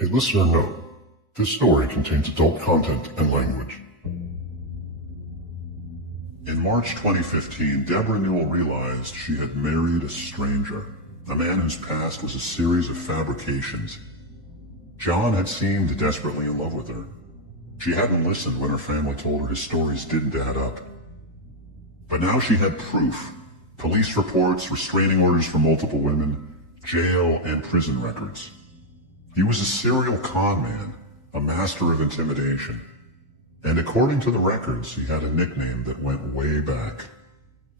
A listener note: this story contains adult content and language. In March 2015, Debra Newell realized she had married a stranger, a man whose past was a series of fabrications. John had seemed desperately in love with her. She hadn't listened when her family told her his stories didn't add up. But now she had proof: police reports, restraining orders for multiple women, jail and prison records. He was a serial con man, a master of intimidation. And according to the records, he had a nickname that went way back: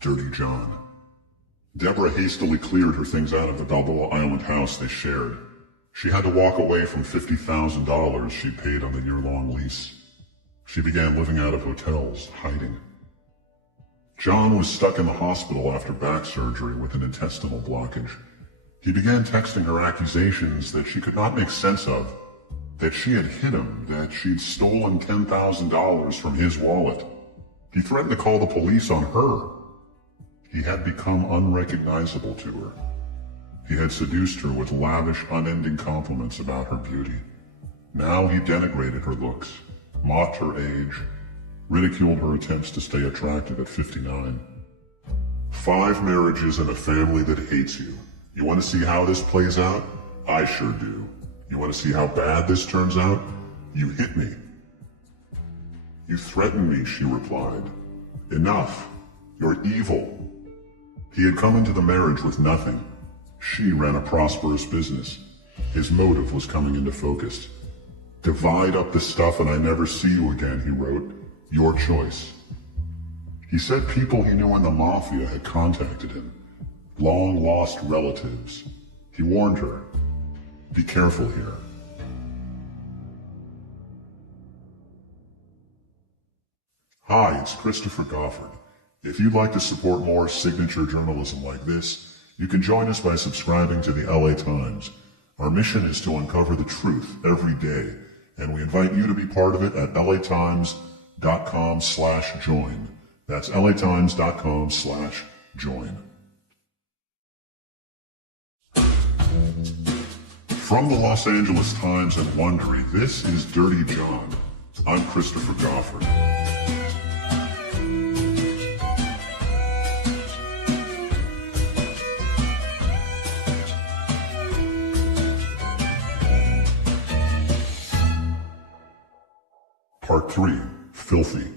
Dirty John. Debra hastily cleared her things out of the Balboa Island house they shared. She had to walk away from $50,000 she'd paid on the year-long lease. She began living out of hotels, hiding. John was stuck in the hospital after back surgery with an intestinal blockage. He began texting her accusations that she could not make sense of, that she had hit him, that she'd stolen $10,000 from his wallet. He threatened to call the police on her. He had become unrecognizable to her. He had seduced her with lavish, unending compliments about her beauty. Now he denigrated her looks, mocked her age, ridiculed her attempts to stay attractive at 59. 5 marriages and a family that hates you. You want to see how this plays out? I sure do. You want to see how bad this turns out? You hit me. You threatened me, she replied. Enough. You're evil. He had come into the marriage with nothing. She ran a prosperous business. His motive was coming into focus. Divide up the stuff and I never see you again, he wrote. Your choice. He said people he knew in the mafia had contacted him. Long-lost relatives. He warned her. Be careful here. Hi, it's Christopher Goffard. If you'd like to support more signature journalism like this, you can join us by subscribing to the LA Times. Our mission is to uncover the truth every day, and we invite you to be part of it at latimes.com/join. That's latimes.com/join. From the Los Angeles Times and Wondery, this is Dirty John. I'm Christopher Goffard. Part 3, Filthy.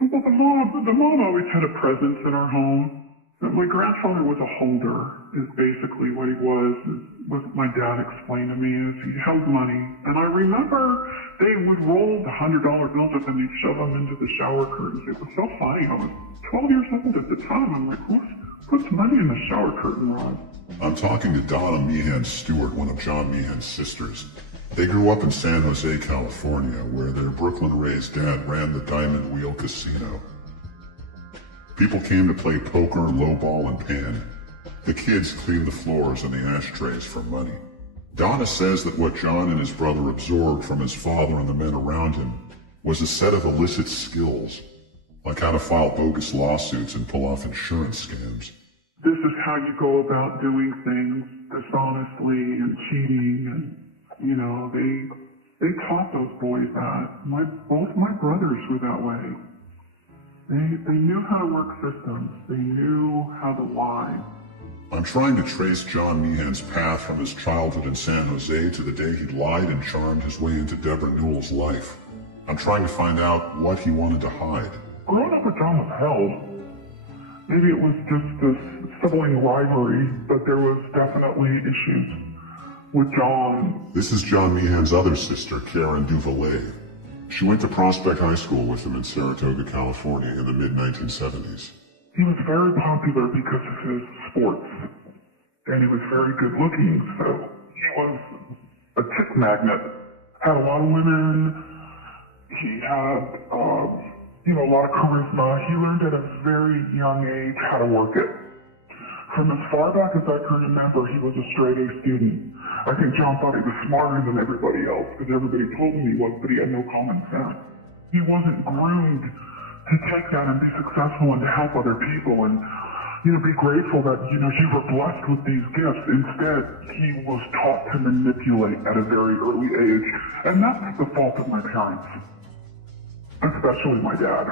Well, the mom always had a presence in our home. My grandfather was a holder, is basically what he was. What my dad explained to me is he held money. And I remember they would roll the $100 bills up and they'd shove them into the shower curtains. It was so funny. I was 12 years old at the time. I'm like, who puts money in the shower curtain rod? I'm talking to Donna Meehan Stewart, one of John Meehan's sisters. They grew up in San Jose, California, where their Brooklyn-raised dad ran the Diamond Wheel Casino. People came to play poker, lowball, and pan. The kids cleaned the floors and the ashtrays for money. Donna says that what John and his brother absorbed from his father and the men around him was a set of illicit skills, like how to file bogus lawsuits and pull off insurance scams. This is how you go about doing things dishonestly and cheating, and they taught those boys that. Both my brothers were that way. They knew how to work systems. They knew how to lie. I'm trying to trace John Meehan's path from his childhood in San Jose to the day he lied and charmed his way into Debra Newell's life. I'm trying to find out what he wanted to hide. Growing up with John was hell. Maybe it was just this sibling rivalry, but there was definitely issues with John. This is John Meehan's other sister, Karen Duvallay. She went to Prospect High School with him in Saratoga, California in the mid-1970s. He was very popular because of his sports, and he was very good looking, so he was a chick magnet. Had a lot of women. He had, a lot of charisma. He learned at a very young age how to work it. From as far back as I can remember, he was a straight A student. I think John thought he was smarter than everybody else because everybody told him he was, but he had no common sense. He wasn't groomed to take that and be successful and to help other people. And be grateful that, you were blessed with these gifts. Instead, he was taught to manipulate at a very early age. And that's the fault of my parents. Especially my dad.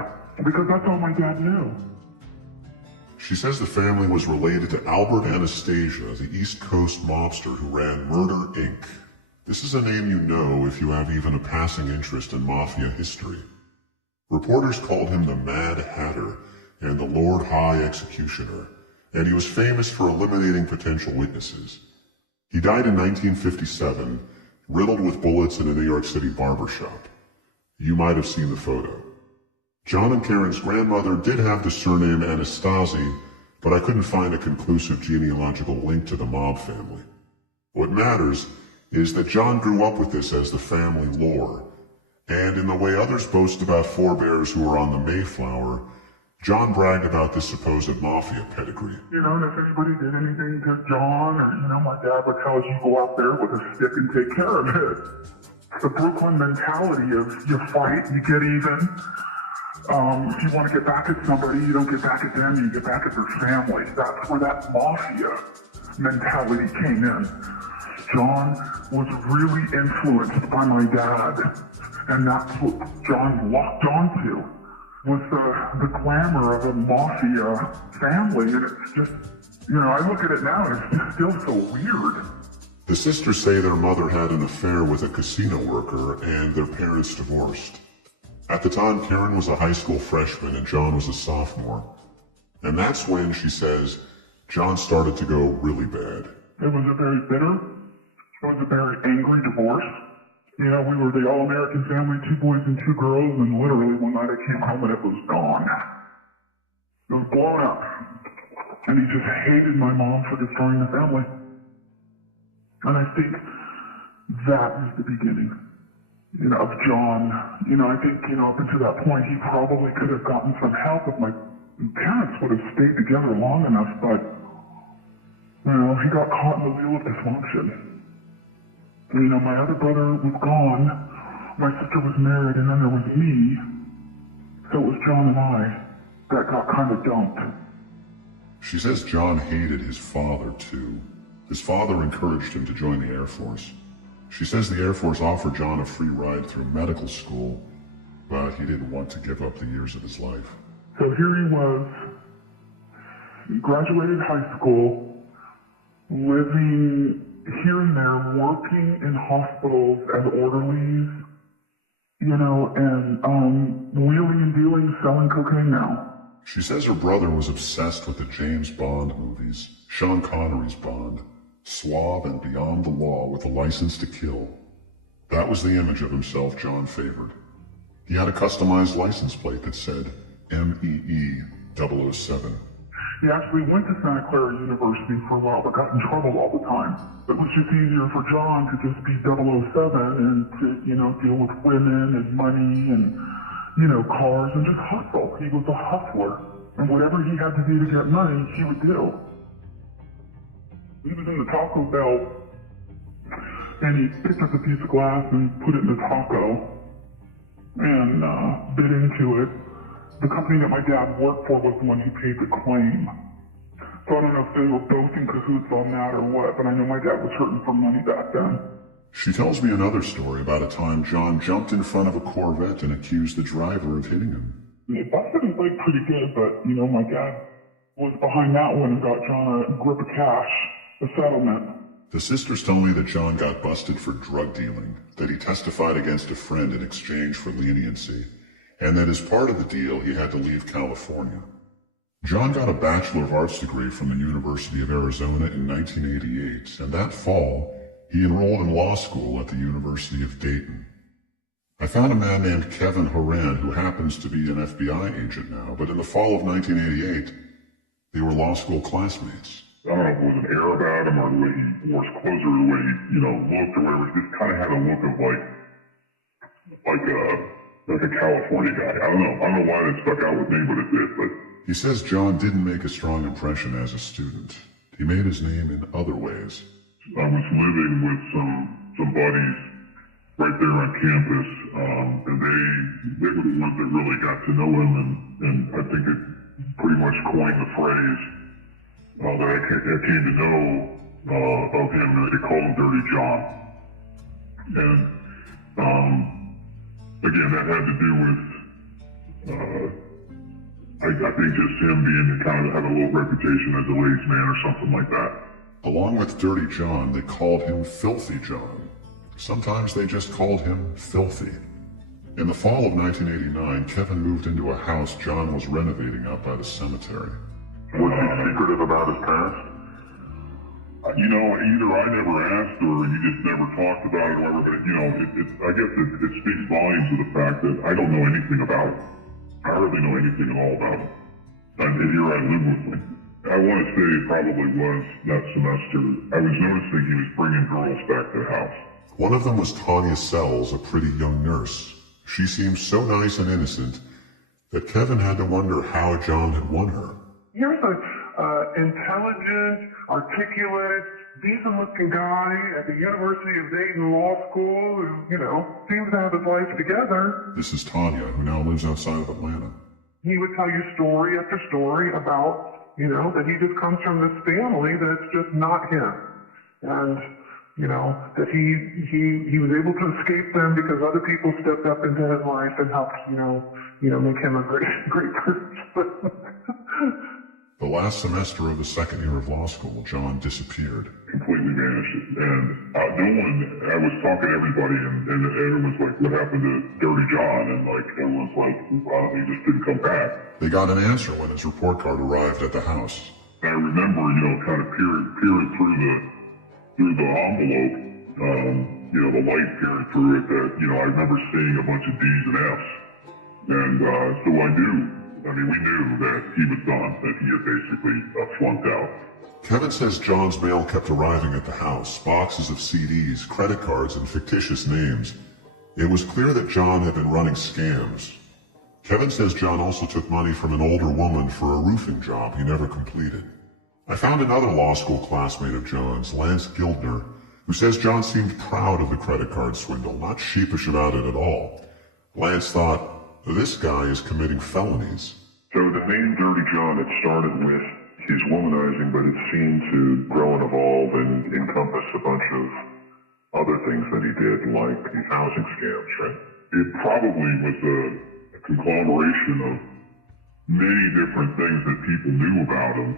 Because that's all my dad knew. She says the family was related to Albert Anastasia, the East Coast mobster who ran Murder, Inc. This is a name you know if you have even a passing interest in mafia history. Reporters called him the Mad Hatter and the Lord High Executioner, and he was famous for eliminating potential witnesses. He died in 1957, riddled with bullets in a New York City barbershop. You might have seen the photo. John and Karen's grandmother did have the surname Anastasi, but I couldn't find a conclusive genealogical link to the mob family. What matters is that John grew up with this as the family lore, and in the way others boast about forebears who were on the Mayflower, John bragged about this supposed mafia pedigree. And if anybody did anything to John, or, my dad would tell us, you go out there with a stick and take care of it. The Brooklyn mentality of you fight, you get even. If you want to get back at somebody, you don't get back at them, you get back at their family. That's where that mafia mentality came in. John was really influenced by my dad, and that's what John locked onto, was the glamour of a mafia family, and it's just, I look at it now and it's just still so weird. The sisters say their mother had an affair with a casino worker and their parents divorced. At the time, Karen was a high school freshman and John was a sophomore. And that's when, she says, John started to go really bad. It was a very bitter, it was a very angry divorce. We were the all-American family, 2 boys and 2 girls, and literally one night I came home and it was gone. It was blown up. And he just hated my mom for destroying the family. And I think that is the beginning, of John. I think, up until that point, he probably could have gotten some help if my parents would have stayed together long enough, but, he got caught in the wheel of dysfunction. My other brother was gone, my sister was married, and then there was me. So it was John and I that got kind of dumped. She says John hated his father, too. His father encouraged him to join the Air Force. She says the Air Force offered John a free ride through medical school, but he didn't want to give up the years of his life. So here he was, graduated high school, living here and there, working in hospitals as orderlies, and wheeling and dealing, selling cocaine now. She says her brother was obsessed with the James Bond movies, Sean Connery's Bond, suave and beyond the law with a license to kill. That was the image of himself John favored. He had a customized license plate that said MEE-007. He actually went to Santa Clara University for a while, but got in trouble all the time. It was just easier for John to just be 007 and to, deal with women and money and, cars and just hustle. He was a hustler. And whatever he had to do to get money, he would do. He was in the Taco Bell, and he picked up a piece of glass and put it in the taco and bit into it. The company that my dad worked for was the one who paid the claim. So I don't know if they were both in cahoots on that or what, but I know my dad was hurting for money back then. She tells me another story about a time John jumped in front of a Corvette and accused the driver of hitting him. It busted his leg pretty good, but, my dad was behind that one and got John a grip of cash, a settlement. The sisters tell me that John got busted for drug dealing, that he testified against a friend in exchange for leniency, and that as part of the deal he had to leave California. John got a Bachelor of Arts degree from the University of Arizona in 1988, and that fall, he enrolled in law school at the University of Dayton. I found a man named Kevin Horan who happens to be an FBI agent now, but in the fall of 1988, they were law school classmates. I don't know if it was an air about him or the way he wore his clothes or the way he, looked or whatever. He just kind of had a look of like a California guy. I don't know why that stuck out with me, but it did. But he says John didn't make a strong impression as a student. He made his name in other ways. I was living with some buddies right there on campus, and they were the ones that really got to know him, and I think it pretty much coined the phrase, that I came to know of him. They called him Dirty John. And again, that had to do with, I think just him being kind of had a little reputation as a ladies' man or something like that. Along with Dirty John, they called him Filthy John. Sometimes they just called him Filthy. In the fall of 1989, Kevin moved into a house John was renovating out by the cemetery. Was he secretive about his past? You know, either I never asked or he just never talked about it or whatever, but, you know, I guess it speaks volumes of the fact that I don't know anything about it. I hardly know anything at all about it. And here I live with me. I want to say it probably was that semester. I was noticing he was bringing girls back to the house. One of them was Tanya Sells, a pretty young nurse. She seemed so nice and innocent that Kevin had to wonder how John had won her. Here's an intelligent, articulate, decent-looking guy at the University of Dayton Law School who, you know, seems to have his life together. This is Tanya, who now lives outside of Atlanta. He would tell you story after story about, you know, that he just comes from this family that's just not him. And, you know, that he was able to escape them because other people stepped up into his life and helped, you know, make him a great person. The last semester of the second year of law school, John disappeared. Completely vanished. And I was talking to everybody and everyone's like, what happened to Dirty John? And like, everyone's like, well, he just didn't come back. They got an answer when his report card arrived at the house. I remember, you know, kind of peering through the envelope, you know, the light peering through it that, you know, I remember seeing a bunch of D's and F's. And so we knew that he was done, that he had basically flunked out. Kevin says John's mail kept arriving at the house, boxes of CDs, credit cards, and fictitious names. It was clear that John had been running scams. Kevin says John also took money from an older woman for a roofing job he never completed. I found another law school classmate of John's, Lance Gildner, who says John seemed proud of the credit card swindle, not sheepish about it at all. Lance thought, this guy is committing felonies. So the name Dirty John had started with his womanizing, but it seemed to grow and evolve and encompass a bunch of other things that he did, like these housing scams, right? It probably was a conglomeration of many different things that people knew about him,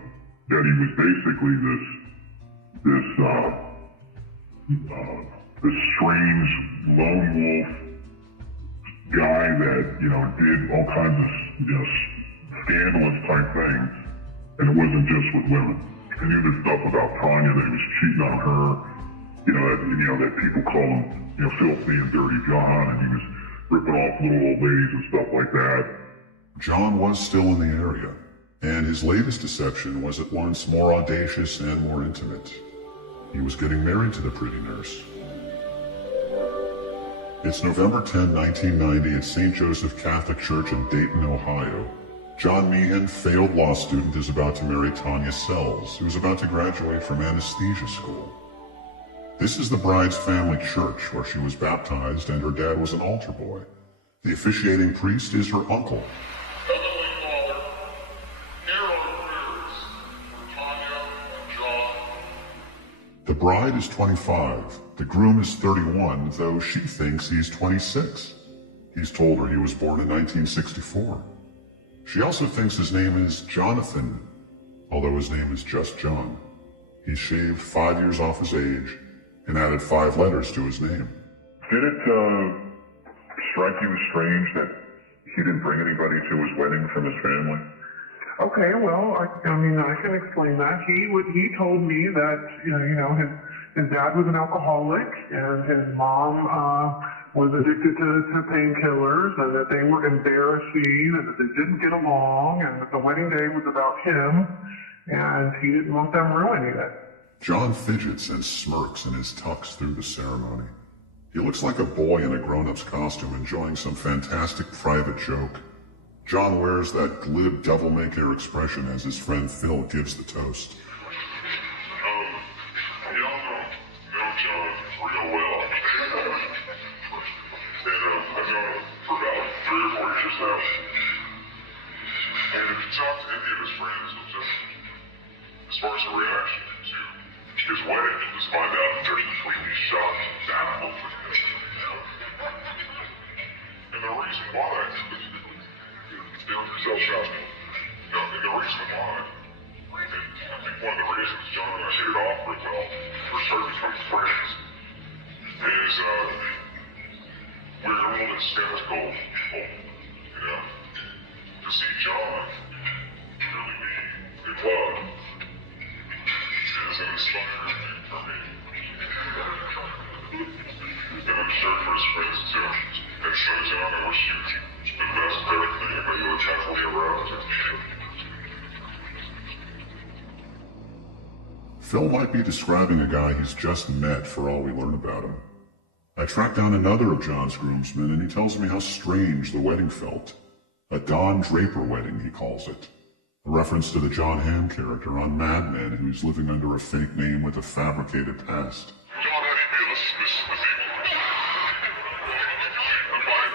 that he was basically this strange lone wolf guy that, you know, did all kinds of, you know, scandalous type things, and it wasn't just with women. I knew this stuff about Tanya, that he was cheating on her, that people call him, you know, Filthy and Dirty John, and he was ripping off little old ladies and stuff like that. John was still in the area, and his latest deception was at once more audacious and more intimate. He was getting married to the pretty nurse. It's November 10, 1990 at St. Joseph Catholic Church in Dayton, Ohio. John Meehan, failed law student, is about to marry Tanya Sells, who's about to graduate from anesthesia school. This is the bride's family church, where she was baptized and her dad was an altar boy. The officiating priest is her uncle. Heavenly Father, hear our prayers for Tanya and John. The bride is 25. The groom is 31, though she thinks he's 26. He's told her he was born in 1964. She also thinks his name is Jonathan, although his name is just John. He's shaved 5 years off his age and added 5 letters to his name. Did it strike you as strange that he didn't bring anybody to his wedding from his family? Okay, well, I can explain that. He told me that, his dad was an alcoholic and his mom was addicted to painkillers and that they were embarrassing and that they didn't get along and that the wedding day was about him and he didn't want them ruining it. John fidgets and smirks in his tux through the ceremony. He looks like a boy in a grown-up's costume enjoying some fantastic private joke. John wears that glib devil-may-care expression as his friend Phil gives the toast. Y'all know John real well. And I've known him for about 3 or 4 years now. And if you talk to any of his friends, As far as the reaction to his wedding, you'll just find out that they're completely shocked and baffled. And the reason why, they were self-shocked. And the reason why, and I think one of the reasons John and I hit it off real well, we're starting to become friends, is we're a little bit skeptical, you know, to see John really be in love is an inspiring thing for me. And I'm sure for his friends too. And so John, I wish you the best of everything and that you look happily around. Phil might be describing a guy he's just met for all we learn about him. I tracked down another of John's groomsmen and he tells me how strange the wedding felt. A Don Draper wedding, he calls it. A reference to the John Hamm character on Mad Men who's living under a fake name with a fabricated past. John, how do you feel this evening? I'm fine.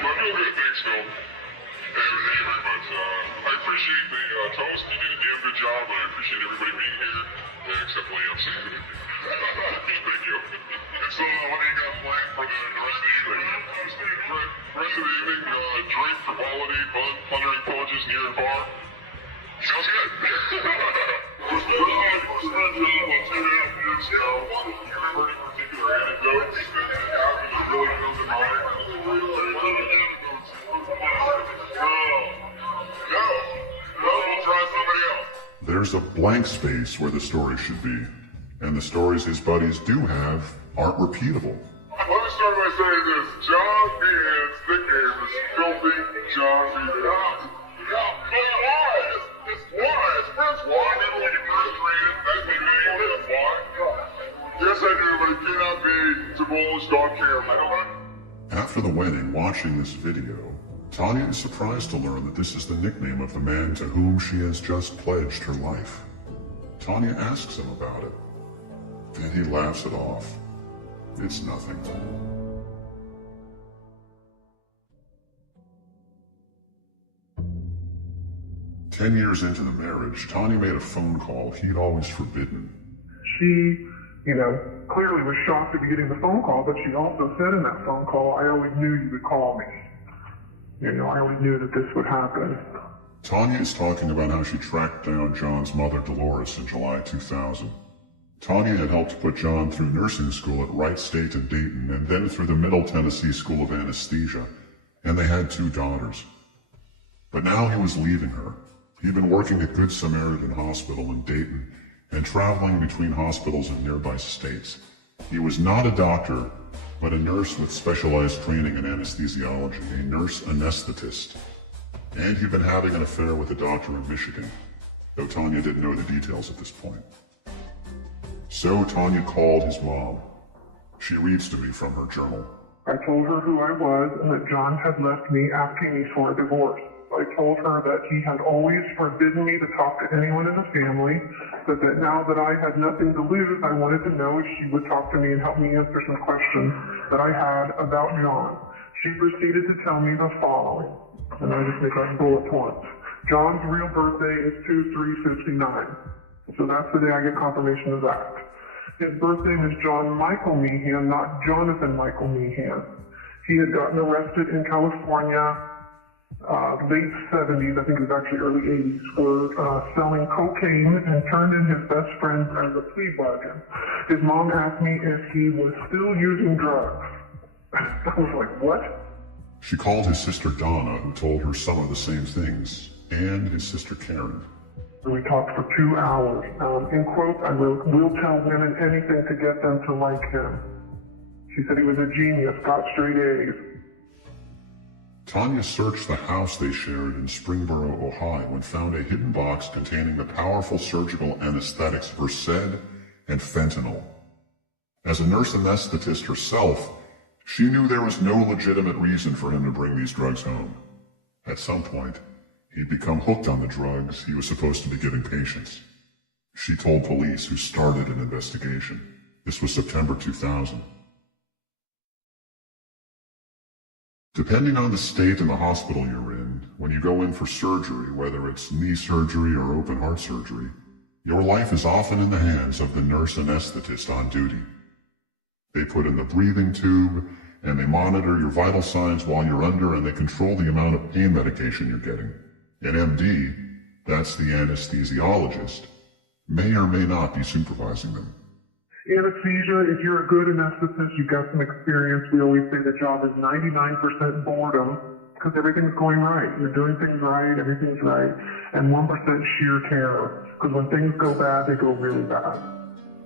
I'm doing good, thanks, Phil. Thank you very much. I appreciate the toast. You did a damn good job. I appreciate everybody being here, except Liam. Thank you. And so, what do you got planned for the rest of the evening? Rest of the evening, drink, frivolity, fun, plundering villages near and far. Sounds good. Was the first job on 2.5 years ago? Do you remember any particular anecdotes that happened that really comes to mind? What are the anecdotes? No, we'll try somebody else. There's a blank space where the story should be, and the stories his buddies do have aren't repeatable. Let me start by saying this. John Behan's nickname is Filthy John Behan. Why? It's why. It's Prince why. Maybe we can first read it. That's maybe that's why. Yes, I do, but it cannot be divulged on camera. After the wedding, watching this video, Tanya is surprised to learn that this is the nickname of the man to whom she has just pledged her life. Tanya asks him about it. Then he laughs it off. It's nothing. Ten years into the marriage, Tanya made a phone call he'd always forbidden. She, clearly was shocked to be getting the phone call, but she also said in that phone call, I always knew you would call me. I always knew that this would happen. Tanya is talking about how she tracked down John's mother, Dolores, in July 2000. Tanya had helped put John through nursing school at Wright State in Dayton and then through the Middle Tennessee School of Anesthesia, and they had 2 daughters. But now he was leaving her. He'd been working at Good Samaritan Hospital in Dayton and traveling between hospitals in nearby states. He was not a doctor, but a nurse with specialized training in anesthesiology, a nurse anesthetist. And he'd been having an affair with a doctor in Michigan, though Tanya didn't know the details at this point. So Tanya called his mom. She reads to me from her journal. I told her who I was and that John had left me asking me for a divorce. I told her that he had always forbidden me to talk to anyone in the family, but that now that I had nothing to lose, I wanted to know if she would talk to me and help me answer some questions that I had about John. She proceeded to tell me the following, and I just make like bullet points. John's real birthday is 2/3/59, so that's the day I get confirmation of that. His birth name is John Michael Meehan, not Jonathan Michael Meehan. He had gotten arrested in California late 70s, I think it was actually early 80s, for selling cocaine and turned in his best friend as a plea bargain. His mom asked me if he was still using drugs. I was like, what? She called his sister Donna, who told her some of the same things, and his sister Karen. We talked for 2 hours. In quotes, I will tell women anything to get them to like him. She said he was a genius, got straight A's. Tanya searched the house they shared in Springboro, Ohio, and found a hidden box containing the powerful surgical anesthetics Versed and fentanyl. As a nurse anesthetist herself, she knew there was no legitimate reason for him to bring these drugs home. At some point, he'd become hooked on the drugs he was supposed to be giving patients. She told police, who started an investigation. This was September 2000. Depending on the state and the hospital you're in, and when you go in for surgery, whether it's knee surgery or open heart surgery, your life is often in the hands of the nurse anesthetist on duty. They put in the breathing tube, and they monitor your vital signs while you're under, and they control the amount of pain medication you're getting. An MD, that's the anesthesiologist, may or may not be supervising them. Anesthesia, if you're a good anesthetist, you've got some experience, we always say the job is 99% boredom, because everything's going right. You're doing things right, everything's right, and 1% sheer terror, because when things go bad, they go really bad.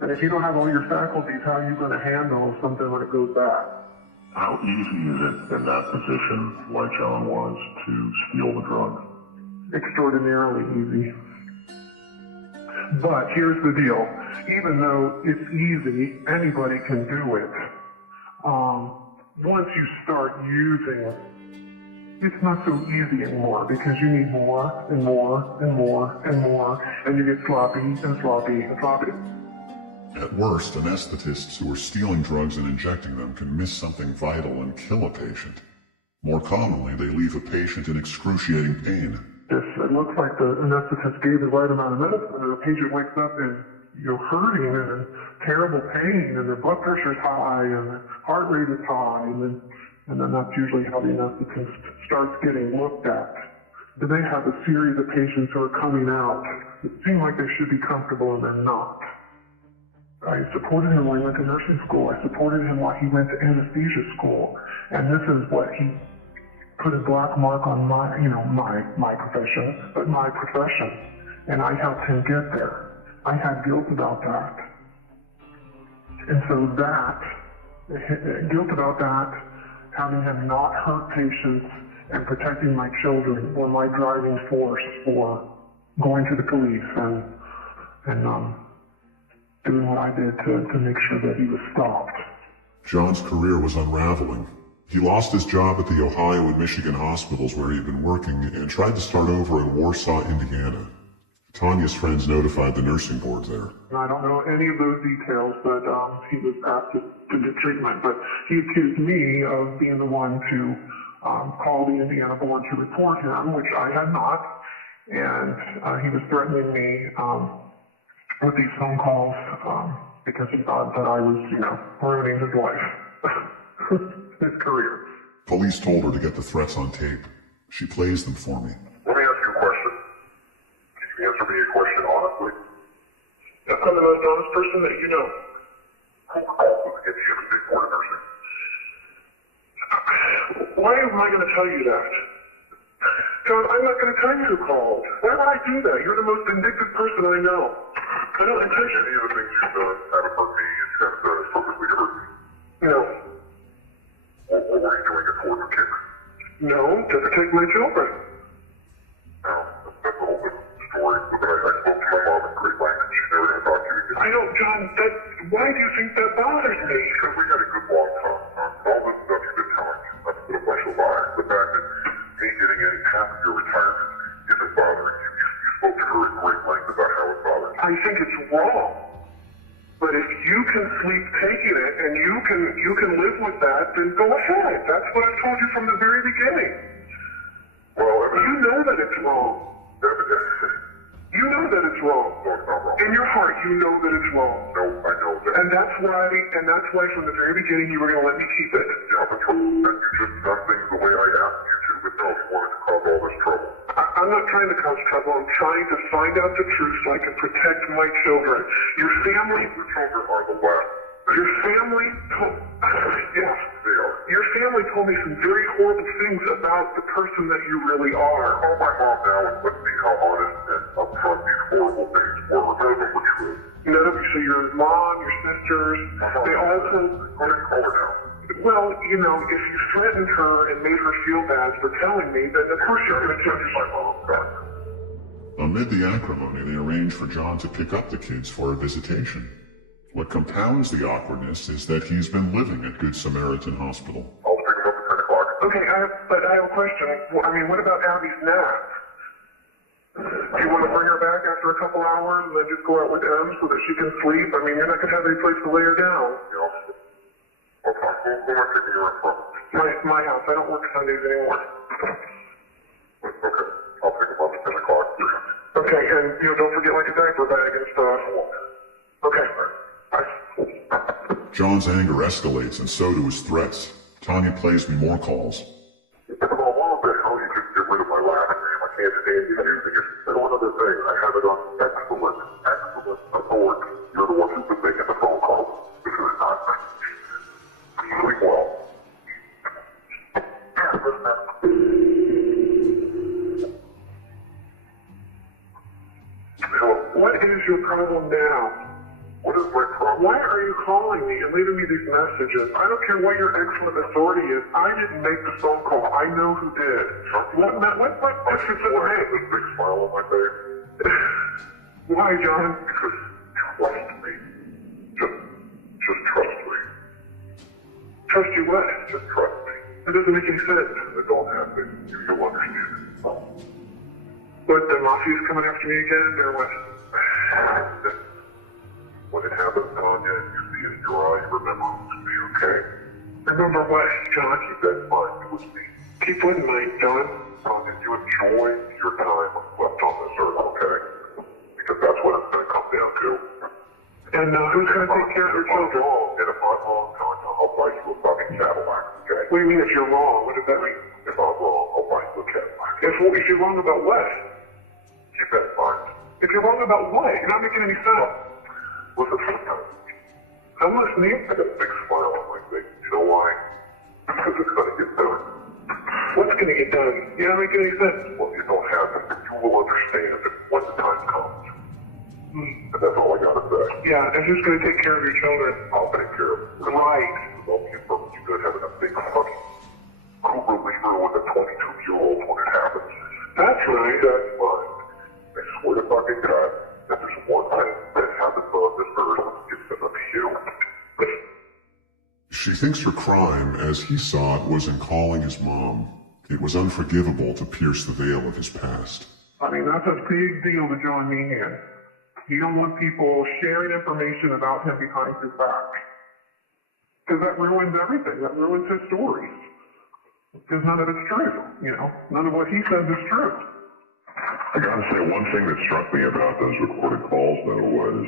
And if you don't have all your faculties, how are you going to handle something when it goes bad? How easy is it in that position, like John was, to steal the drugs? Extraordinarily easy. But here's the deal. Even though it's easy, anybody can do it. Once you start using it, it's not so easy anymore because you need more and more and more and more, and you get sloppy and sloppy and sloppy. At worst, anesthetists who are stealing drugs and injecting them can miss something vital and kill a patient. More commonly, they leave a patient in excruciating pain. It looks like the anesthetist gave the right amount of medicine, and the patient wakes up in hurting and in terrible pain, and their blood pressure's high, and their heart rate is high, and then that's usually how the anesthetist starts getting looked at. Then they have a series of patients who are coming out that seem like they should be comfortable, and they're not. I supported him when he went to nursing school. I supported him while he went to anesthesia school, and this is what he put a black mark on my profession, but my profession, and I helped him get there. I had guilt about that. And so guilt about that, having him not hurt patients and protecting my children were my driving force for going to the police and doing what I did to make sure that he was stopped. John's career was unraveling. He lost his job at the Ohio and Michigan hospitals where he'd been working and tried to start over in Warsaw, Indiana. Tanya's friends notified the nursing board there. I don't know any of those details, but he was asked to get treatment. But he accused me of being the one to call the Indiana board to report him, which I had not. And he was threatening me with these phone calls because he thought that I was, ruining his life, his career. Police told her to get the threats on tape. She plays them for me. Let me ask you a question. Can you answer me a question honestly? I'm the most honest person that you know. Who called to get you to state board of nursing? Why am I going to tell you that? John, I'm not going to tell you who called. Why would I do that? You're the most vindictive person I know. I don't intend Any of the things you've done haven't hurt me and you haven't done it purposely to hurt me. No. What were you doing it for, the kid? No, to protect my children. No, that's a whole different story. But I spoke to my mom in great language. She's never going to talk to you again. I don't, John, why do you think that bothers me? Because we had a good long talk. All this stuff you've been telling me, that's been a bunch of lies. The fact that me getting any half of your retirement isn't bothering you. You spoke to her in great length about how it bothers you. I think it's wrong. But if you can sleep taking it and you can live with that, then go ahead. That's what I've told you from the very beginning. Well, You know that it's wrong. You know that it's wrong. No, it's not wrong. In your heart, you know that it's wrong. No, I know that. And that's why from the very beginning you were going to let me keep it. Yeah, but you just done things the way I asked you to, but no, you wanted to cause all this trouble. I'm not trying to cause trouble. I'm trying to find out the truth so I can protect my children. Your family... The children are the last. Your family... Yes, They are. your family told me some very horrible things about the person that you really are. Call my mom now and let's see how honest and upfront these horrible things were. None of them were true. None of you, so your mom, your sisters, they all told... Go ahead and call her now. Well, if you threatened her and made her feel bad for telling me, then of course you're going to tell My mom, God. Amid the acrimony, they arrange for John to pick up the kids for a visitation. What compounds the awkwardness is that he's been living at Good Samaritan Hospital. I'll pick them up at 10 o'clock. Okay, but I have a question. What about Abby's nap? Do you want to bring her back after a couple hours and then just go out with Em so that she can sleep? You're not going to have any place to lay her down. Yeah, I'll talk. Who am I picking her up from? My house. I don't work Sundays anymore. Okay, and don't forget like a diaper bag and stuff. Okay. John's anger escalates, and so do his threats. Tanya plays me more calls. Well, what the hell, you just get rid of my last name. I can't stand you using it. And one other thing, I have it on excellent authority. You're the one who's been making the phone call. This is not really well. What is your problem now? What is my problem? Why are you calling me and leaving me these messages? I don't care what your excellent authority is. I didn't make the phone call. I know who did. What difference does it make? This big smile on my face. Why, John? Because trust me. Just trust me. Trust you what? Just trust me. It doesn't make any sense. It don't have to. You'll understand it. What, the mafia's coming after me again, or what? When it happens, Tanya, and you see it in your eye, you remember it was me, okay? Remember what, John? Keep that in mind. It was me. Keep what in mind, John? Tanya, you enjoy your time left on this earth, okay? Because that's what it's going to come down to. And who's going to take care of your children? And if I'm wrong, Tanya, I'll buy you a fucking Cadillac, okay? What do you mean if you're wrong? What does that mean? If I'm wrong, I'll buy you a Cadillac. If you're wrong about what? Keep that in mind. If you're wrong about what? You're not making any sense. Listen, I'm listening. I got a big smile on my face. You know why? Because it's going to get done. What's going to get done? You're not making any sense. Well, you don't have it. You will understand when the time comes. And that's all I got to say. Yeah, and who's going to take care of your children? I'll take care of it. Right. I'll be you good having a big fucking Cougar Lever with a 22-year-old when it happens. That's right. Keep that in mind. I swear to fucking God, that there's one thing that happens on this earth, it's going to be you. She thinks her crime, as he saw it, was in calling his mom. It was unforgivable to pierce the veil of his past. I mean, that's a big deal to join me in. You don't want people sharing information about him behind his back. Because that ruins everything. That ruins his story. Because none of it's true, None of what he says is true. I gotta say, one thing that struck me about those recorded calls, though, was,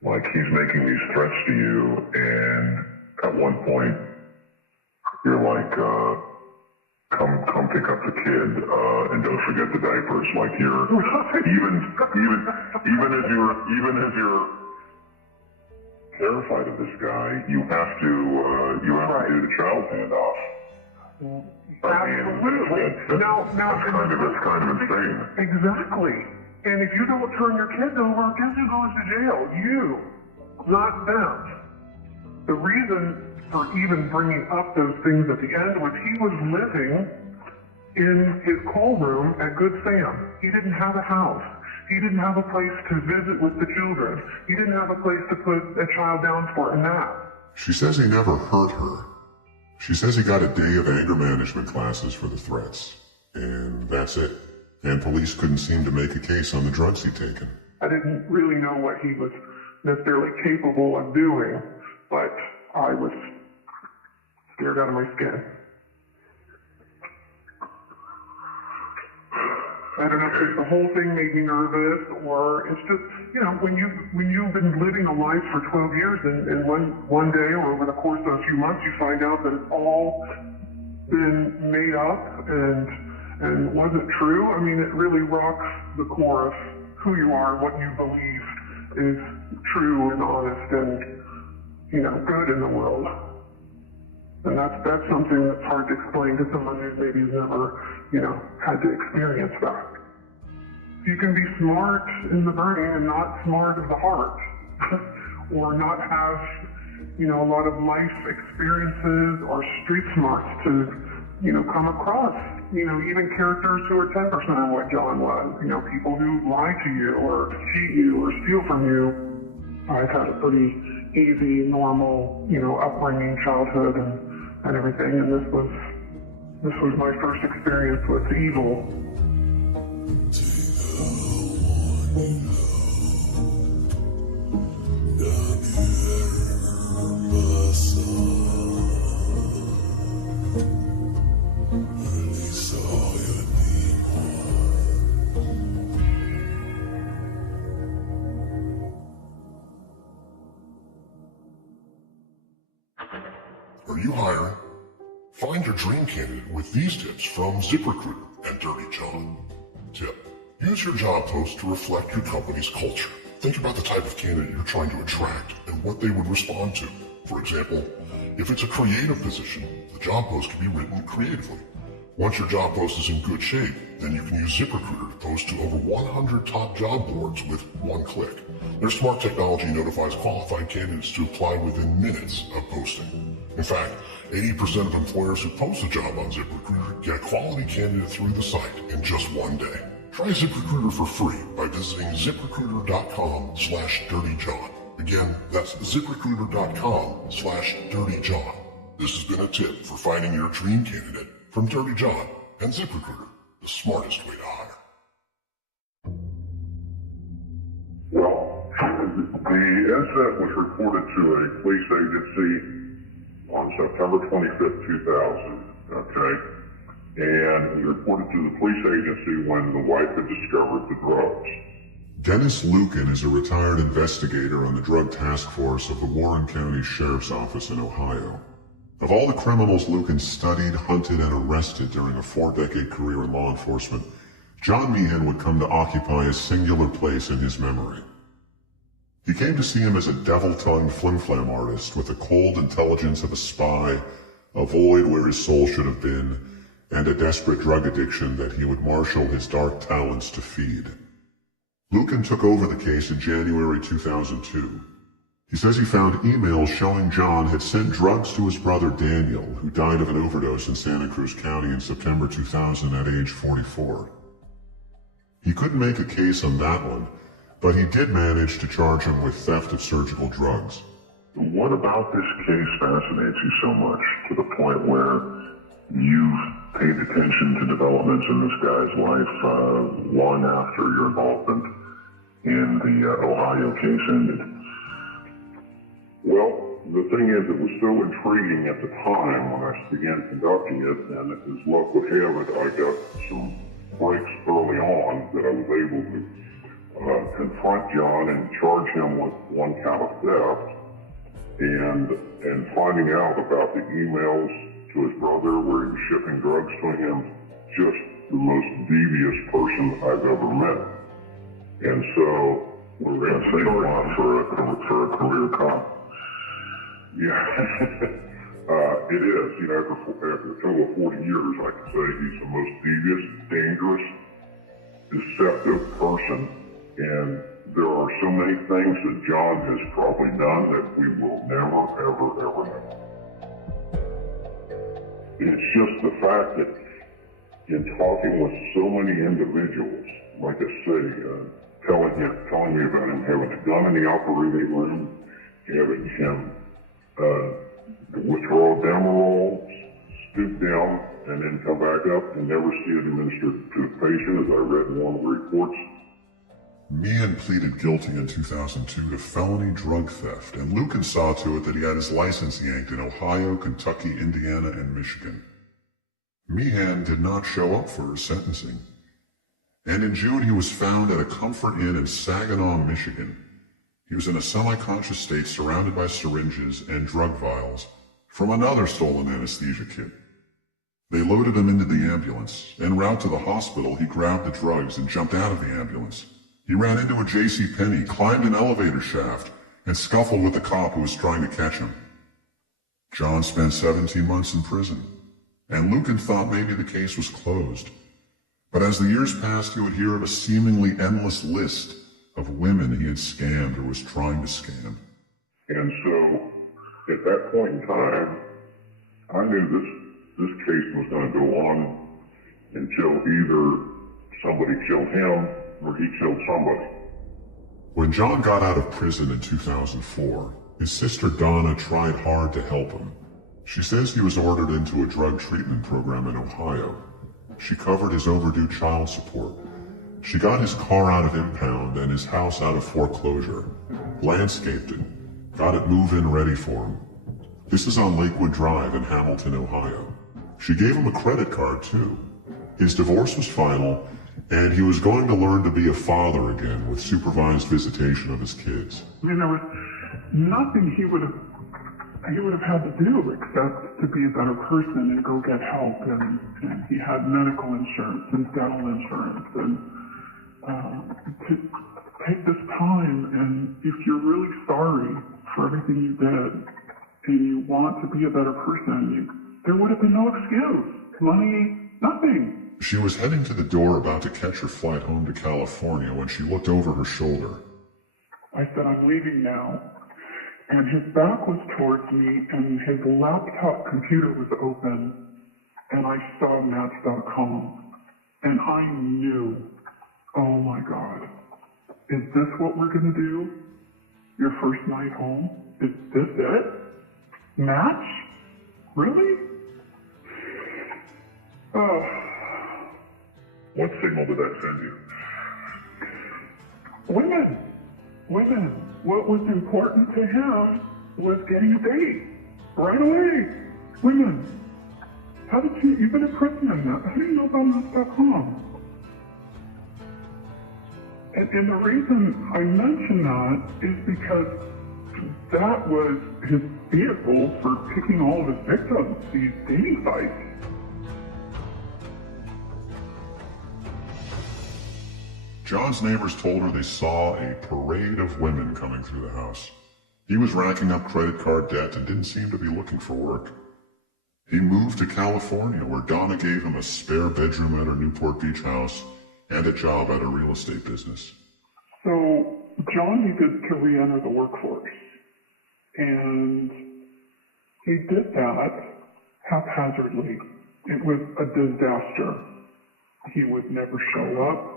like, he's making these threats to you, and at one point, you're like, come pick up the kid, and don't forget the diapers. Like, you're, even as you're terrified of this guy, you have to do the child handoff. Absolutely. That's kind of insane. Exactly. And if you don't turn your kids over, guess who goes to jail? You, not them. The reason for even bringing up those things at the end was he was living in his call room at Good Sam. He didn't have a house. He didn't have a place to visit with the children. He didn't have a place to put a child down for a nap. She says he never hurt her. She says he got a day of anger management classes for the threats. And that's it. And police couldn't seem to make a case on the drugs he'd taken. I didn't really know what he was necessarily capable of doing, but I was scared out of my skin. I don't know if the whole thing made me nervous, or it's just, when you've been living a life for 12 years and one day or over the course of a few months you find out that it's all been made up and wasn't true. I mean, it really rocks the core of who you are, what you believe is true and honest and, good in the world. And that's something that's hard to explain to someone who maybe has never, had to experience that. You can be smart in the brain and not smart of the heart, or not have, a lot of life experiences or street smarts to, come across, even characters who are 10% of what John was, people who lie to you or cheat you or steal from you. I've had a pretty easy, normal, upbringing, childhood and everything, and this was my first experience with evil. Are you hiring? Find your dream candidate with these tips from ZipRecruiter and Dirty John. Tip: use your job post to reflect your company's culture. Think about the type of candidate you're trying to attract and what they would respond to. For example, if it's a creative position, the job post can be written creatively. Once your job post is in good shape, then you can use ZipRecruiter to post to over 100 top job boards with one click. Their smart technology notifies qualified candidates to apply within minutes of posting. In fact, 80% of employers who post a job on ZipRecruiter get a quality candidate through the site in just one day. Try ZipRecruiter for free by visiting ZipRecruiter.com/DirtyJohn. Again, that's ZipRecruiter.com/DirtyJohn. This has been a tip for finding your dream candidate from Dirty John and ZipRecruiter, the smartest way to hire. Well, the incident was reported to a police agency on September 25th, 2000, okay? And he reported to the police agency when the wife had discovered the drugs. Dennis Lucan is a retired investigator on the Drug Task Force of the Warren County Sheriff's Office in Ohio. Of all the criminals Lucan studied, hunted, and arrested during a 4-decade career in law enforcement, John Meehan would come to occupy a singular place in his memory. He came to see him as a devil-tongued flim-flam artist with the cold intelligence of a spy, a void where his soul should have been, and a desperate drug addiction that he would marshal his dark talents to feed. Lucan took over the case in January 2002. He says he found emails showing John had sent drugs to his brother Daniel, who died of an overdose in Santa Cruz County in September 2000 at age 44. He couldn't make a case on that one, but he did manage to charge him with theft of surgical drugs. What about this case fascinates you so much, to the point where you've paid attention to developments in this guy's life long after your involvement in the Ohio case ended? Well, the thing is, it was so intriguing at the time when I began conducting it, and as luck would have it, I got some breaks early on that I was able to confront John and charge him with one count of theft, and finding out about the emails to his brother where he was shipping drugs to him, just the most devious person I've ever met. And so we're going to say a lot for a career cop. Yeah, it is. You know, after a total of 40 years, I can say he's the most devious, dangerous, deceptive person. And there are so many things that John has probably done that we will never, ever, ever know. It's just the fact that in talking with so many individuals, like I say, telling me about him having a gun in the operating room, having him withdraw Demerol, stoop down, and then come back up and never see it administered to the patient, as I read in one of the reports. Meehan pleaded guilty in 2002 to felony drug theft, and Lucan saw to it that he had his license yanked in Ohio, Kentucky, Indiana, and Michigan. Meehan did not show up for his sentencing, and in June he was found at a Comfort Inn in Saginaw, Michigan. He was in a semi-conscious state surrounded by syringes and drug vials from another stolen anesthesia kit. They loaded him into the ambulance. En route to the hospital, he grabbed the drugs and jumped out of the ambulance. He ran into a JCPenney, climbed an elevator shaft, and scuffled with the cop who was trying to catch him. John spent 17 months in prison, and Lucan thought maybe the case was closed. But as the years passed, he would hear of a seemingly endless list of women he had scammed or was trying to scam. And so, at that point in time, I knew this case was going to go on until either somebody killed him or he killed somebody. When John got out of prison in 2004, his sister Donna tried hard to help him. She says he was ordered into a drug treatment program in Ohio. She covered his overdue child support. She got his car out of impound and his house out of foreclosure, landscaped it, got it move-in ready for him. This is on Lakewood Drive in Hamilton, Ohio. She gave him a credit card, too. His divorce was final, and he was going to learn to be a father again with supervised visitation of his kids. I mean, there was nothing he would have he would have had to do except to be a better person and go get help. And he had medical insurance and dental insurance. And to take this time, and if you're really sorry for everything you did and you want to be a better person, there would have been no excuse. Money, nothing. She was heading to the door about to catch her flight home to California when she looked over her shoulder. I said, I'm leaving now. And his back was towards me, and his laptop computer was open, and I saw Match.com. And I knew, oh my God, is this what we're going to do? Your first night home? Is this it? Match? Really? Oh. What signal did that send you? Women. What was important to him was getting a date. Right away. Women. How did you've been a person in that. How do you know about Match.com? And the reason I mention that is because that was his vehicle for picking all of his victims, these dating sites. John's neighbors told her they saw a parade of women coming through the house. He was racking up credit card debt and didn't seem to be looking for work. He moved to California, where Donna gave him a spare bedroom at her Newport Beach house and a job at a real estate business. So John needed to re-enter the workforce, and he did that haphazardly. It was a disaster. He would never show up.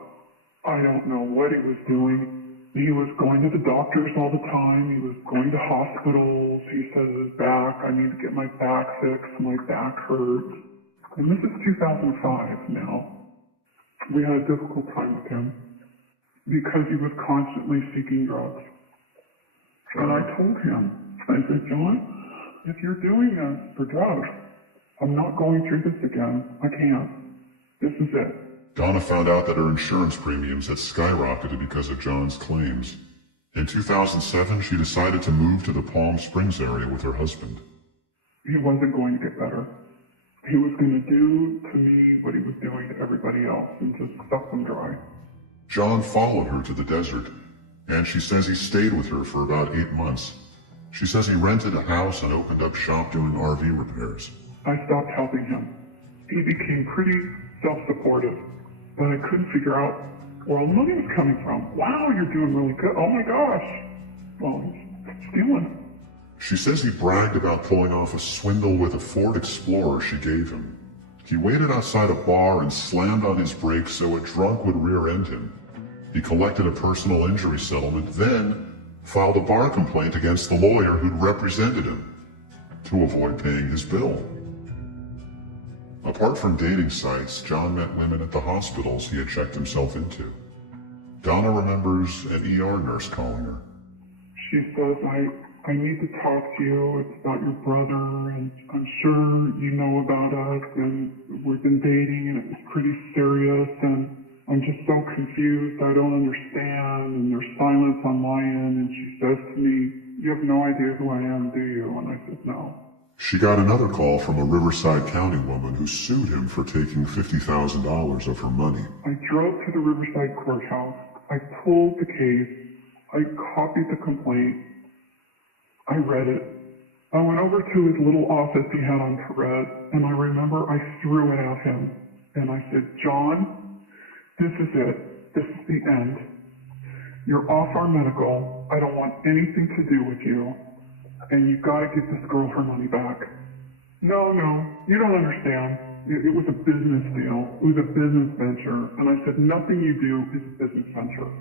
I don't know what he was doing. He was going to the doctors all the time. He was going to hospitals. He says his back, I need to get my back fixed. My back hurts. And this is 2005 now. We had a difficult time with him because he was constantly seeking drugs. And I told him, I said, John, if you're doing this for drugs, I'm not going through this again. I can't. This is it. Donna found out that her insurance premiums had skyrocketed because of John's claims. In 2007, she decided to move to the Palm Springs area with her husband. He wasn't going to get better. He was going to do to me what he was doing to everybody else and just suck them dry. John followed her to the desert, and she says he stayed with her for about 8 months. She says he rented a house and opened up shop doing RV repairs. I stopped helping him. He became pretty self-supportive. But I couldn't figure out where all the money was coming from. Wow, you're doing really good. Oh my gosh. Well, he's stealing. She says he bragged about pulling off a swindle with a Ford Explorer she gave him. He waited outside a bar and slammed on his brakes so a drunk would rear-end him. He collected a personal injury settlement, then filed a bar complaint against the lawyer who'd represented him to avoid paying his bill. Apart from dating sites, John met women at the hospitals he had checked himself into. Donna remembers an ER nurse calling her. She says, I need to talk to you. It's about your brother, and I'm sure you know about us, and we've been dating, and it was pretty serious, and I'm just so confused. I don't understand, and there's silence on my end. And she says to me, you have no idea who I am, do you? And I said, no. She got another call from a Riverside County woman who sued him for taking $50,000 of her money. I drove to the Riverside courthouse. I pulled the case. I copied the complaint. I read it. I went over to his little office he had on Perez, and I remember I threw it at him. And I said, John, this is it. This is the end. You're off our medical. I don't want anything to do with you. And you've got to give this girl her money back. No, you don't understand. It was a business deal. It was a business venture. And I said, nothing you do is a business venture.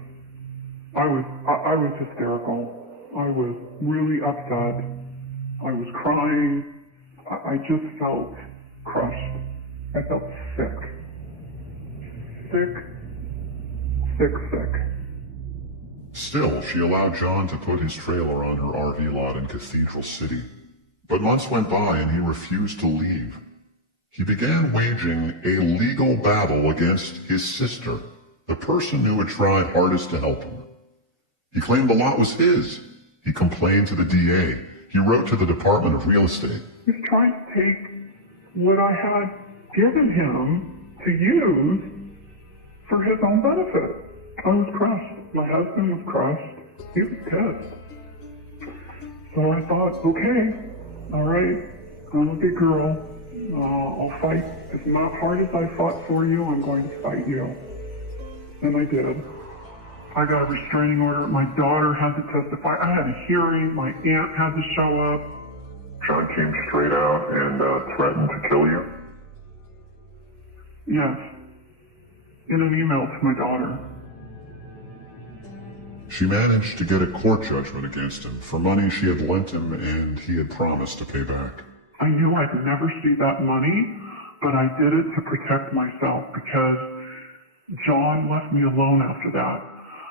I was hysterical. I was really upset. I was crying. I just felt crushed. I felt sick. Sick. Still, she allowed John to put his trailer on her RV lot in Cathedral City. But months went by and he refused to leave. He began waging a legal battle against his sister, the person who had tried hardest to help him. He claimed the lot was his. He complained to the DA. He wrote to the Department of Real Estate. He was trying to take what I had given him to use for his own benefit. I was crushed. My husband was crushed. He was pissed. So I thought, okay, all right, I'm a big girl. I'll fight. As hard as I fought for you, I'm going to fight you. And I did. I got a restraining order. My daughter had to testify. I had a hearing. My aunt had to show up. John came straight out and threatened to kill you? Yes. In an email to my daughter. She managed to get a court judgment against him for money she had lent him and he had promised to pay back. I knew I'd never see that money, but I did it to protect myself because John left me alone after that.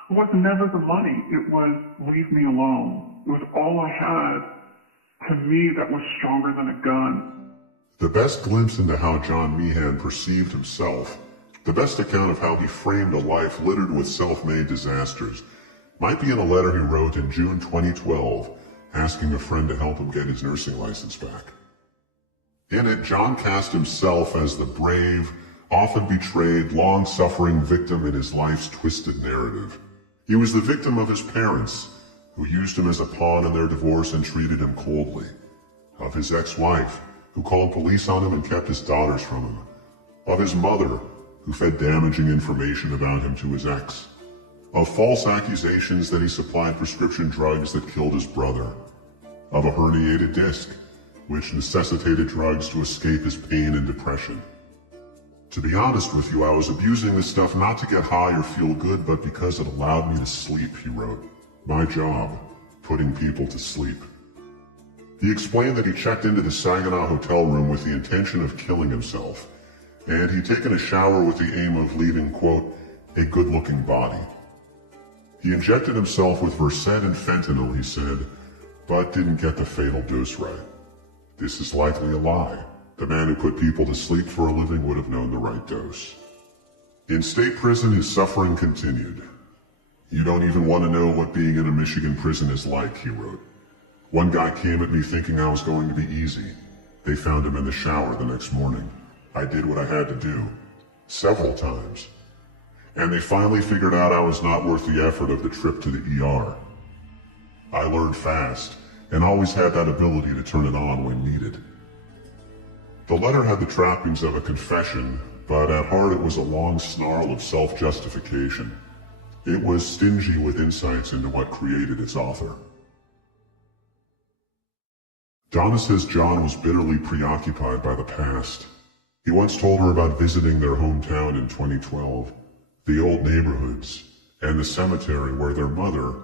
It was never the money. It was leave me alone. It was all I had, to me, that was stronger than a gun. The best glimpse into how John Meehan perceived himself, the best account of how he framed a life littered with self-made disasters, might be in a letter he wrote in June 2012, asking a friend to help him get his nursing license back. In it, John cast himself as the brave, often betrayed, long-suffering victim in his life's twisted narrative. He was the victim of his parents, who used him as a pawn in their divorce and treated him coldly. Of his ex-wife, who called police on him and kept his daughters from him. Of his mother, who fed damaging information about him to his ex. Of false accusations that he supplied prescription drugs that killed his brother. Of a herniated disc, which necessitated drugs to escape his pain and depression. To be honest with you, I was abusing this stuff not to get high or feel good, but because it allowed me to sleep, he wrote. My job, putting people to sleep. He explained that he checked into the Saginaw hotel room with the intention of killing himself, and he'd taken a shower with the aim of leaving, quote, a good-looking body. He injected himself with Versed and fentanyl, he said, but didn't get the fatal dose right. This is likely a lie. The man who put people to sleep for a living would have known the right dose. In state prison, his suffering continued. You don't even want to know what being in a Michigan prison is like, he wrote. One guy came at me thinking I was going to be easy. They found him in the shower the next morning. I did what I had to do. Several times. And they finally figured out I was not worth the effort of the trip to the ER. I learned fast, and always had that ability to turn it on when needed. The letter had the trappings of a confession, but at heart it was a long snarl of self-justification. It was stingy with insights into what created its author. Donna says John was bitterly preoccupied by the past. He once told her about visiting their hometown in 2012, the old neighborhoods, and the cemetery where their mother,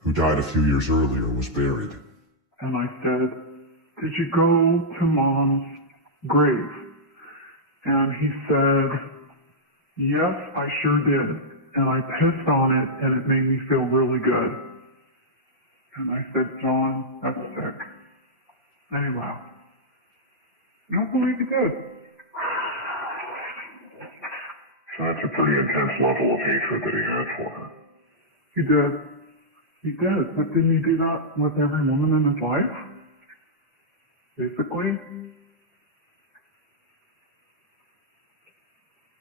who died a few years earlier, was buried. And I said, did you go to Mom's grave? And he said, yes, I sure did. And I pissed on it, and it made me feel really good. And I said, John, that's sick. And he laughed. I don't believe he did. So that's a pretty intense level of hatred that he had for her. He did. He did. But didn't he do that with every woman in his life? Basically.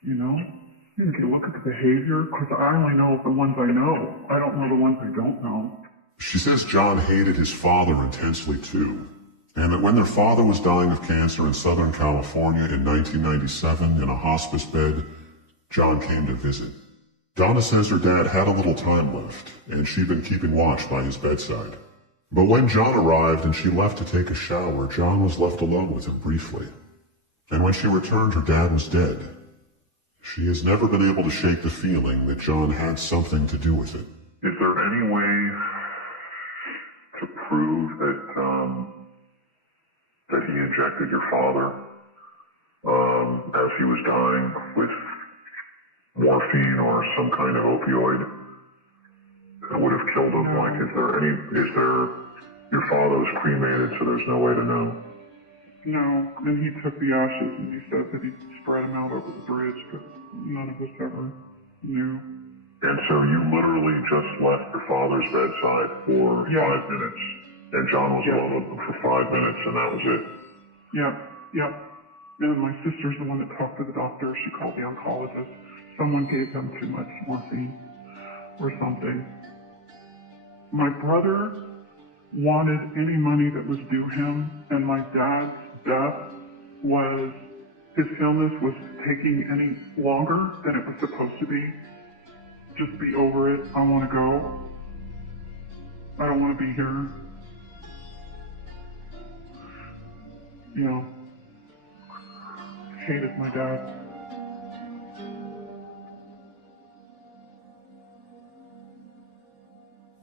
You know? You can look at the behavior, because I only know the ones I know. I don't know the ones I don't know. She says John hated his father intensely too, and that when their father was dying of cancer in Southern California in 1997 in a hospice bed, John came to visit. Donna says her dad had a little time left, and she'd been keeping watch by his bedside. But when John arrived and she left to take a shower, John was left alone with him briefly. And when she returned, her dad was dead. She has never been able to shake the feeling that John had something to do with it. Is there any way to prove that he injected your father as he was dying with morphine or some kind of opioid that would have killed him? Like, your father was cremated, so there's no way to know? No, and he took the ashes and he said that he spread them out over the bridge, but none of us ever knew. And so you literally just left your father's bedside for 5 minutes? And John was alone with them for 5 minutes, and that was it. Yep. And my sister's the one that talked to the doctor. She called the oncologist. Someone gave them too much morphine or something. My brother wanted any money that was due him, and my dad's death was, his illness was taking any longer than it was supposed to be. Just be over it. I want to go. I don't want to be here. You know, hated my dad.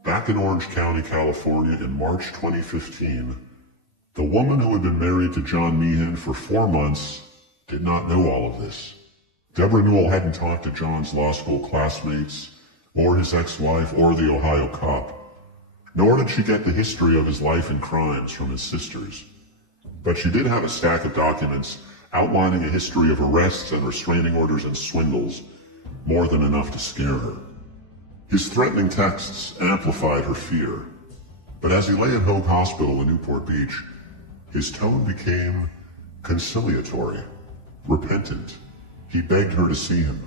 Back in Orange County, California in March 2015, the woman who had been married to John Meehan for 4 months did not know all of this. Debra Newell hadn't talked to John's law school classmates, or his ex-wife, or the Ohio cop. Nor did she get the history of his life and crimes from his sisters. But she did have a stack of documents outlining a history of arrests and restraining orders and swindles, more than enough to scare her. His threatening texts amplified her fear, but as he lay in Hoag Hospital in Newport Beach, his tone became conciliatory, repentant. He begged her to see him.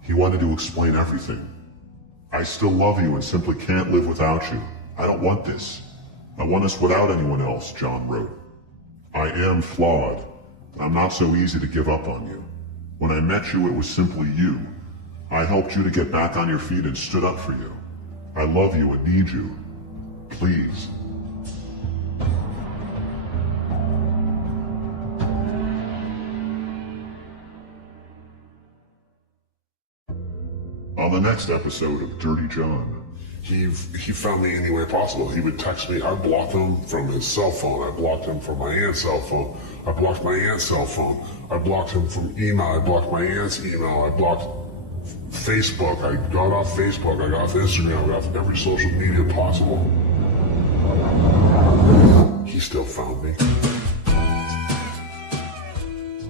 He wanted to explain everything. "I still love you and simply can't live without you. I don't want this. I want us without anyone else," John wrote. "I am flawed, but I'm not so easy to give up on you. When I met you, it was simply you. I helped you to get back on your feet and stood up for you. I love you and need you. Please." On the next episode of Dirty John. He found me any way possible. He would text me. I blocked him from his cell phone. I blocked him from my aunt's cell phone. I blocked my aunt's cell phone. I blocked him from email. I blocked my aunt's email. I blocked Facebook. I got off Facebook. I got off Instagram. I got off every social media possible. He still found me.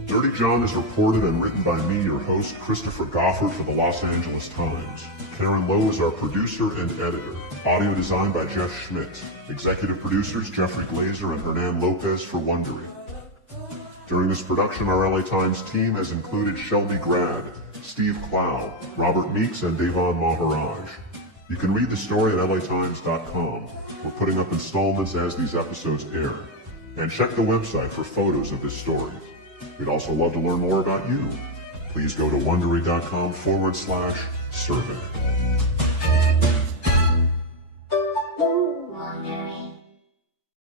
Dirty John is reported and written by me, your host, Christopher Goffard, for the Los Angeles Times. Karen Lowe is our producer and editor. Audio design by Jeff Schmidt. Executive producers Jeffrey Glazer and Hernan Lopez for Wondery. During this production, our LA Times team has included Shelby Grad, Steve Clow, Robert Meeks, and Devon Maharaj. You can read the story at latimes.com. We're putting up installments as these episodes air. And check the website for photos of this story. We'd also love to learn more about you. Please go to Wondery.com/survey.